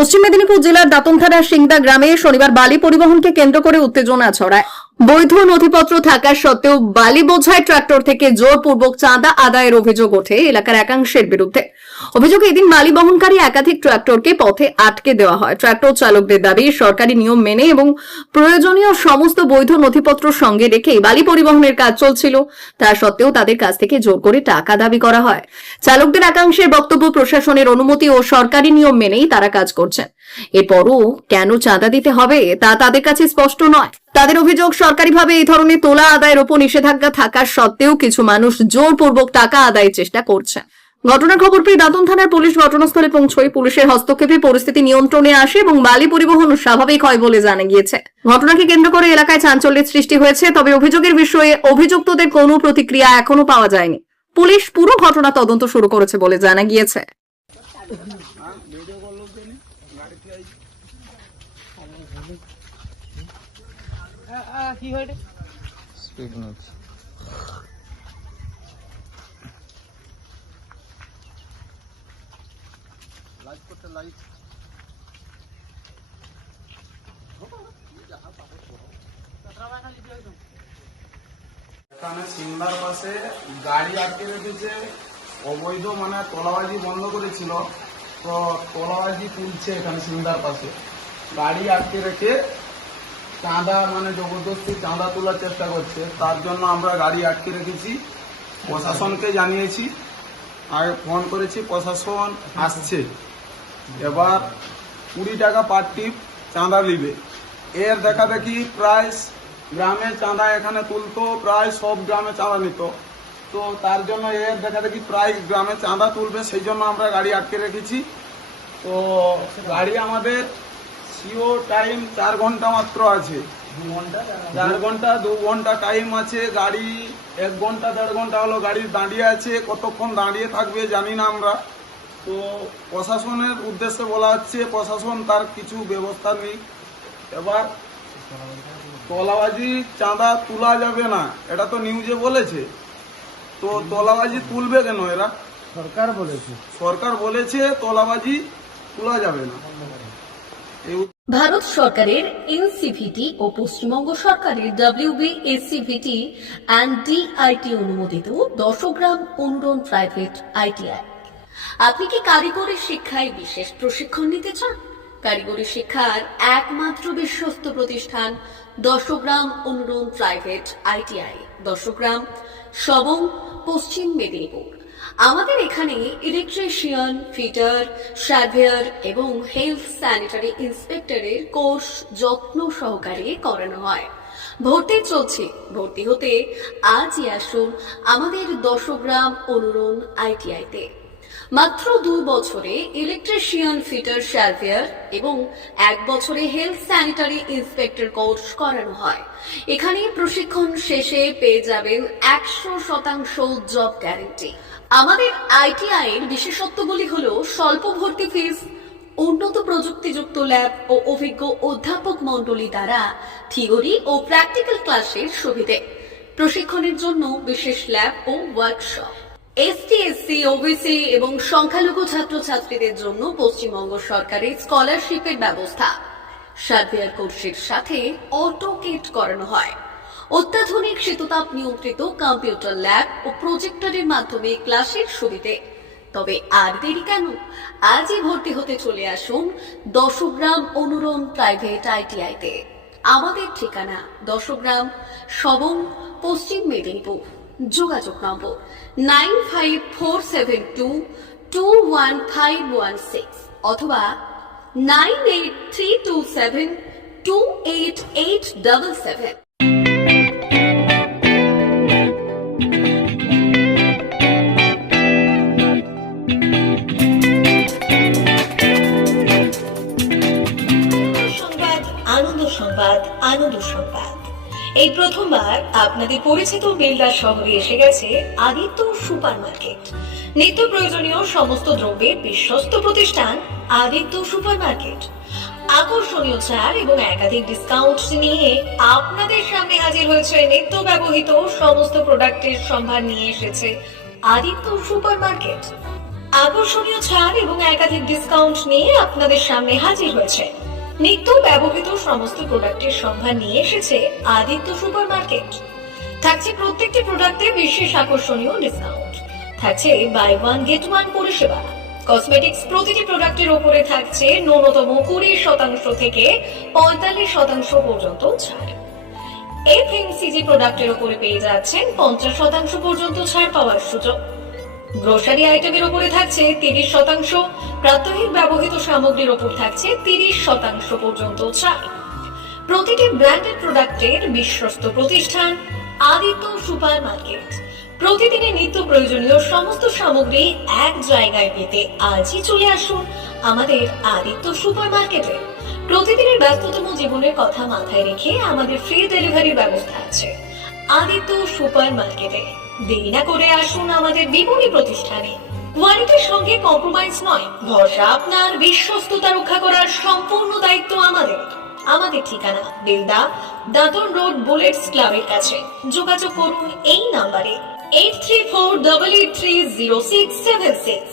পশ্চিম মেদিনীপুর জেলার দাঁতন থানার সিংদা গ্রামে শনিবার বালি পরিবহনকে কেন্দ্র করে উত্তেজনা ছড়ায়। বৈধ নথিপত্র থাকা সত্ত্বেও বালি বোঝাই ট্রাক্টর থেকে জোরপূর্বক চাঁদা আদায়ের অভিযোগ ওঠে এলাকার একাংশের বিরুদ্ধে। অভিযোগে এদিন বালি বহনকারী একাধিক ট্রাক্টরকে পথে আটকে দেওয়া হয়। ট্রাক্টর চালকদের দাবি, সরকারি নিয়ম মেনে এবং প্রয়োজনীয় সমস্ত বৈধ নথিপত্র সঙ্গে রেখেই বালি পরিবহনের কাজ চলছিল। তা সত্ত্বেও তাদের কাছ থেকে জোর করে টাকা দাবি করা হয়। চালকদের একাংশের বক্তব্য, প্রশাসনের অনুমতি ও সরকারি নিয়ম মেনেই তারা কাজ করছেন। এরপরও কেন চাঁদা দিতে হবে তা তাদের কাছে স্পষ্ট নয়। তাদের অভিযোগ, সরকারিভাবে এই ধরনের তোলা আদায়ের উপর নিষেধাজ্ঞা থাকার সত্ত্বেও কিছু মানুষ জোরপূর্বক টাকা আদায়ের চেষ্টা করছেন। ঘটনার খবর পেয়ে দাঁতন থানার পুলিশ ঘটনাস্থলে পৌঁছয়। পুলিশের হস্তক্ষেপে পরিস্থিতি নিয়ন্ত্রণে আসে এবং বালি পরিবহন স্বাভাবিক হয় বলে জানা গিয়েছে। ঘটনাকে কেন্দ্র করে এলাকায় চাঞ্চল্যের সৃষ্টি হয়েছে। তবে অভিযোগের বিষয়ে অভিযুক্তদের কোনো প্রতিক্রিয়া এখনো পাওয়া যায়নি। পুলিশ পুরো ঘটনা তদন্ত শুরু করেছে বলে জানা গিয়েছে। এখানে সিমলার পাশে গাড়ি আটকে রেখেছে, অবৈধ মানে তোলাবাজি বন্ধ করেছিল, তো তোলাবাজি তুলছে এখানে সিমলার পাশে। গাড়ি আটকে রেখে চাঁদা মানে জবরদস্তি চাঁদা তোলার চেষ্টা করছে। তার জন্য আমরা গাড়ি আটকে রেখেছি, প্রশাসনকে জানিয়েছি, আর ফোন করেছি, প্রশাসন আসছে। এবার 20 টাকা পার টিপ চাঁদা দিবে। এর দেখা দেখি প্রায় গ্রামে চাঁদা এখানে তুলতো, প্রায় সব গ্রামে চাঁদা নিত, তো তার জন্য এর দেখা দেখি প্রায় গ্রামে চাঁদা তুলবে, সেই জন্য আমরা গাড়ি আটকে রেখেছি। তো গাড়ি আমাদের সিও টাইম 4 ঘন্টা মাত্র আছে, 4 ঘন্টা 2 ঘন্টা টাইম আছে। গাড়ি 1 ঘন্টা 1.5 ঘন্টা হলো গাড়ি দাঁড়িয়ে আছে, কতক্ষণ দাঁড়িয়ে থাকবে জানি না আমরা। তো প্রশাসনের উদ্দেশ্যে বলা হচ্ছে, প্রশাসন তার কিছু ব্যবস্থা নেই। এবার তোলাবাজি চাঁদা তোলা যাবে না, এটা তো নিউজে বলেছে, তো তোলাবাজি তুলবে কেন এরা? সরকার বলেছে তোলাবাজি তোলা যাবে না। ভারত সরকারের এনসিভিটি ও পশ্চিমবঙ্গ সরকারের WBSCVT অ্যান্ড DIT অনুমোদিত 10 গ্রাম অনুরণ প্রাইভেট ITI। আপনি কি কারিগরি শিক্ষায় বিশেষ প্রশিক্ষণ নিতে চান? কারিগরি শিক্ষার একমাত্র বিশ্বস্ত প্রতিষ্ঠান 10 গ্রাম অনুরণ প্রাইভেট ITI, 10 গ্রাম, সবং, পশ্চিম মেদিনীপুর। আমাদের এখানে ইলেকট্রিশিয়ান, ফিটার, সার্ভেয়ার এবং হেলথ স্যানিটারি ইন্সপেক্টরের কোর্স যত্ন সহকারে করানো হয়। ভর্তি চলছে। ভর্তি হতে আজই আসুন আমাদের 10 গ্রাম অনুরণ ITI-তে। মাত্র 2 বছরে ইলেকট্রিশিয়ান, ফিটার, সার্ভেয়ার এবং 1 বছরে হেলথ স্যানিটারি ইন্সপেক্টর কোর্স করানো হয়। এখানে প্রশিক্ষণ শেষে পেয়ে যাবেন 100% জব গ্যারান্টি। আমাদের ITI এর বিশেষত্বগুলি হলো স্বল্প ভর্তি ফিস, উন্নত প্রযুক্তিযুক্ত ল্যাব ও অভিজ্ঞ অধ্যাপক মণ্ডলী দ্বারা থিওরি ও প্র্যাকটিক্যাল ক্লাসের সুবিধে, প্রশিক্ষণের জন্য বিশেষ ল্যাব ও ওয়ার্কশপ, ST, SC, OBC এবং সংখ্যালঘু ছাত্রছাত্রীদের জন্য পশ্চিমবঙ্গ সরকারের স্কলারশিপের ব্যবস্থা। সার্ভেয়ার কোর্সের সাথে অটোকেট করানো হয়। অত্যাধুনিক শীততাপ নিয়ন্ত্রিত কম্পিউটার ল্যাব ও প্রজেক্টরের মাধ্যমে ক্লাসের সুবিধে। তবে আর দেরি কেন? আজই ভর্তি হতে চলে আসুন 10 গ্রাম অনুরণ প্রাইভেট ITI-তে। আমাদের ঠিকানা 10 গ্রাম, সবং, পশ্চিম মেদিনীপুর। যোগাযোগ নম্বর 9547221516 অথবা 9832728877। আনন্দ সংবাদ, আনন্দ সংবাদ। এই প্রথমবার আপনাদের পরিচিত বেলদা শহরে এসে গেছে আদিত্য সুপার মার্কেট। নিত্য প্রয়োজনীয় সমস্ত দ্রব্যের বিশ্বস্ত প্রতিষ্ঠান আদিত্য সুপার মার্কেট। আকর্ষণীয় ছাড় এবং একাধিক ডিসকাউন্ট নিয়ে আপনাদের সামনে হাজির হয়েছে। নিত্য ব্যবহৃত সমস্ত প্রোডাক্টের সম্ভার নিয়ে এসেছে আদিত্য সুপার মার্কেট। আকর্ষণীয় ছাড় এবং একাধিক ডিসকাউন্ট নিয়ে আপনাদের সামনে হাজির হয়েছে নিত্য ব্যবহৃত সমস্ত প্রোডাক্টের সম্ভার নিয়ে এসেছে আদিত্য সুপার মার্কেট। থাকছে প্রত্যেকটি প্রোডাক্টে বিশেষ আকর্ষণীয় ডিসকাউন্ট, থাকছে বাই ওয়ান গেট ওয়ান পরিষেবা। কসমেটিক্স প্রতিটি প্রোডাক্টের উপরে থাকছে ন্যূনতম 20% থেকে 45% পর্যন্ত ছাড়। এফএমসিজি প্রোডাক্টের উপরে পেয়ে যাচ্ছেন 50% পর্যন্ত ছাড় পাওয়ার সুযোগ। গ্রোসারি আইটেমের উপরে থাকছে 30%, প্রাত্যহিক ব্যবহৃত সামগ্রীর উপর থাকছে 30% পর্যন্ত ছাড়। প্রতিটি ব্র্যান্ডেড প্রোডাক্টের বিশ্বস্ত প্রতিষ্ঠান আদিত্য সুপার মার্কেট। প্রতিদিনের নিত্য প্রয়োজনীয় সমস্ত সামগ্রী এক জায়গায় পেতে আজই চলে আসুন আমাদের আদিত্য সুপার মার্কেটে। প্রতিদিনের ব্যস্ততম জীবনের কথা মাথায় রেখে আমাদের ফ্রি ডেলিভারির ব্যবস্থা আছে আদিত্য সুপার মার্কেটে। দেরি না করে আসুন আমাদের বিপণী প্রতিষ্ঠানে। কোয়ালিটির সঙ্গে কম্প্রোমাইজ নয়, ভরসা আপনার, বিশ্বস্ততা রক্ষা করার সম্পূর্ণ দায়িত্ব আমাদের। আমাদের ঠিকানা বেলদা, দাঁতন রোড, বুলেটস ক্লাবের কাছে। যোগাযোগ করুন এই নাম্বারে 8348830676।